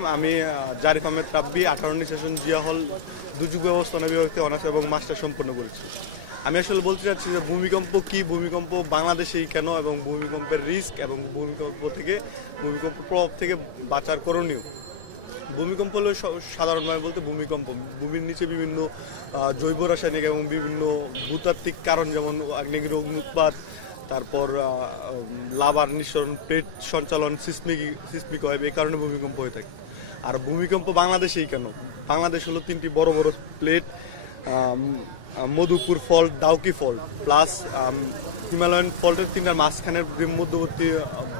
আমি জারিফ আহমেদ রাব্বি 18 সেশন জিয়া হল দুর্যোগ ব্যবস্থাপনা বিভাগে অনার্স এবং মাস্টার সম্পন্ন করেছি। আমি আসলে বলতে চাচ্ছি যে ভূমিকম্প কি, ভূমিকম্প বাংলাদেশেই কেন, এবং ভূমিকম্পের রিস্ক এবং ভূমিকম্প প্রভাব থেকে বাঁচার করণীয়। ভূমিকম্প হলো সাধারণভাবে বলতে ভূমিকম্প ভূমির নিচে বিভিন্ন জৈব রাসায়নিক এবং বিভিন্ন ভূতাত্ত্বিক কারণ, যেমন আগ্নেয়গিরি অগ্নুৎপাত, তারপর লাভার নিঃসরণ, প্লেট সঞ্চালন, সিসমিক ওয়েভ, এই কারণে ভূমিকম্প হয়ে থাকে। আর ভূমিকম্প বাংলাদেশেই কেন? বাংলাদেশ হলো 3টি বড় বড় plate, Madhupur fault, Dauki fault plus Himalayan ফল্টের 3টার মাঝখানের মধ্যবর্তী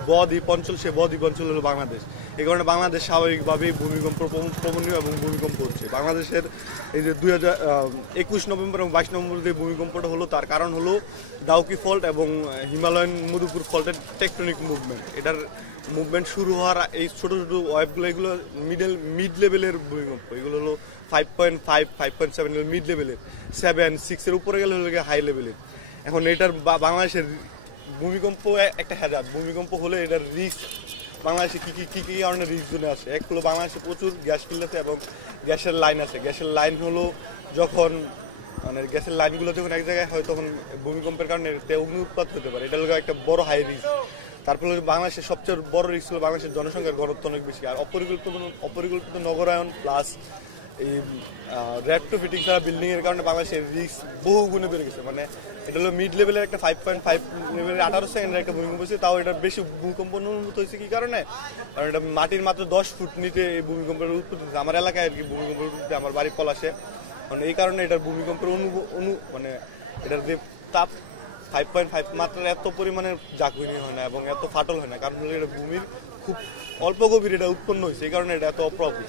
বদ্বীপ অঞ্চল, সে বদ্বীপ অঞ্চল হলো বাংলাদেশ। এই কারণে বাংলাদেশ স্বাভাবিকভাবেই ভূমিকম্প প্রবণীয় এবং ভূমিকম্প হচ্ছে। বাংলাদেশের এই যে 21 নভেম্বর এবং 22 নভেম্বর যে ভূমিকম্পটা হলো, তার কারণ হলো ডাউকি ফল্ট এবং হিমালয়ান মধুপুর ফল্টের টেকটনিক মুভমেন্ট। এটার মুভমেন্ট শুরু হওয়ার এই ছোট ছোট ওয়েভগুলো, এগুলো মিড লেভেলের ভূমিকম্প। এগুলো হলো 5.5, 5.7 মিড লেভেলের, 7, 6 এর উপরে গেলে হলো হাই লেভেলের। এখন এটার বাংলাদেশের ভূমিকম্প একটা হ্যাজার্ড। ভূমিকম্প হলে এটার রিস্ক বাংলাদেশে কি কি কি কি কারণে রিস্ক জোনে আছে। এক হলো বাংলাদেশে প্রচুর গ্যাস ফিল্ড আছে এবং গ্যাসের লাইন আছে। গ্যাসের লাইন হলো যখন গ্যাসের লাইনগুলো যখন এক জায়গায় হয়, তখন ভূমিকম্পের কারণে অগ্নি উৎপাত হতে পারে। এটা হলো একটা বড় হাই রিস্ক। তারপরে বাংলাদেশের সবচেয়ে বড় রিস্ক হলো বাংলাদেশের জনসংখ্যার ঘনত্ব অনেক বেশি, আর অপরিকল্পিত নগরায়ন প্লাস এই রেট্রোফিটিং ছাড়া বিল্ডিং এর কারণে বাংলাদেশের রিস্ক বহু গুণে বেড়ে গেছে। মানে এটা হলো মিড লেভেলের একটা 5.5 লেভেলের 18 সেকেন্ডের একটা ভূমিকম্প হয়েছে, তাও এটা বেশি ভূমিকম্প অনুভূত হয়েছে। কি কারণে? কারণ এটা মাটির মাত্র 10 ফুট নিচে এই ভূমিকম্পের উৎপত্তি হচ্ছে। আমার এলাকায় আর কি ভূমিকম্পের উৎপত্তি, আমার বাড়ি পলাশে। মানে এই কারণে এটার ভূমিকম্পের মানে এটার যে তাপ 5.5 মাত্রার এত পরিমাণে জাগরণী হয় না এবং এত ফাটল হয় না, কারণ হলো এটা ভূমির খুব অল্প গভীর এটা উৎপন্ন হয়েছে, এই কারণে এটা এত অপ্রবল।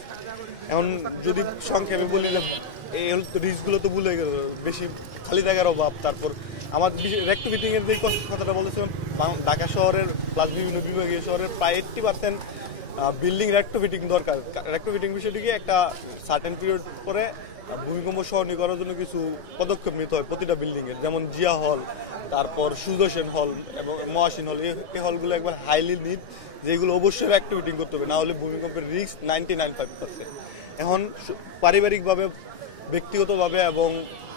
এখন যদি সংক্ষেপে বলি, এই রিস্কগুলো তো ভুলে গেল, বেশি খালি জায়গার অভাব। তারপর আমার রেট্রোফিটিং এর যে কথাটা বলেছিলাম, ঢাকা শহরের প্লাস বিভিন্ন বিভাগীয় শহরের প্রায় 80% বিল্ডিং রেট্রোফিটিং দরকার। রেট্রোফিটিং বিষয়টিকে একটা সার্টেন পিরিয়ড পরে ভূমিকম্প সহনীয় করার জন্য কিছু পদক্ষেপ নিতে হয় প্রতিটা বিল্ডিং এর, যেমন জিয়া হল, তারপর সুদর্শন হল এবং মহাসিন হল। এই হলগুলো একবার হাইলি নিড, যেগুলো অবশ্যই রেট্রোফিটিং করতে হবে, না হলে ভূমিকম্পের রিস্ক 99.5%। এখন পারিবারিকভাবে, ব্যক্তিগতভাবে এবং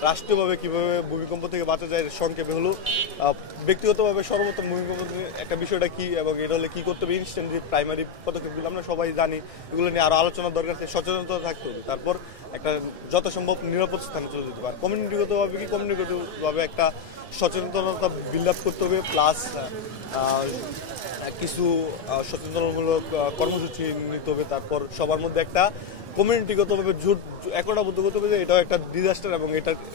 রাষ্ট্রীয়ভাবে কিভাবে ভূমিকম্প থেকে বাঁচা যায়, সংক্ষেপে হলো ব্যক্তিগতভাবে সর্বপ্রথম ভূমিকম্প একটা বিষয়টা কি এবং এটা হলে কি করতে হবে, ইনস্ট্যান্ট যে প্রাইমারি পদক্ষেপগুলো আমরা সবাই জানি, এগুলো নিয়ে আরো আলোচনার দরকার, সচেতনতা থাকতে হবে। তারপর একটা যত সম্ভব নিরাপদ স্থানে চলে যেতে পারে। কমিউনিটিগতভাবে একটা সচেতনতা বিল্ড আপ করতে হবে, প্লাস কিছু সচেতনমূলক কর্মসূচি নিতে হবে। তারপর সবার মধ্যে একটা কমিউনিটিগতভাবে একতাবদ্ধ করতে হবে যে এটাও একটা ডিজাস্টার এবং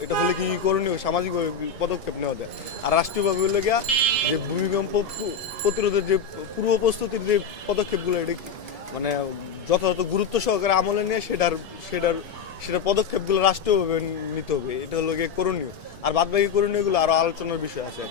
এটা হলে কি করণীয়, সামাজিকভাবে পদক্ষেপ নেওয়া যায়। আর রাষ্ট্রীয়ভাবে হলে গিয়া যে ভূমিকম্প প্রতিরোধের যে পূর্ব প্রস্তুতির যে পদক্ষেপগুলো, এটা মানে যথাযথ গুরুত্ব সহকারে আমলে নিয়ে সেটার পদক্ষেপগুলো রাষ্ট্রীয়ভাবে নিতে হবে। এটা হলো গিয়ে করণীয়। আর বাদবাকি করণীয়গুলো আরো আলোচনার বিষয় আছে।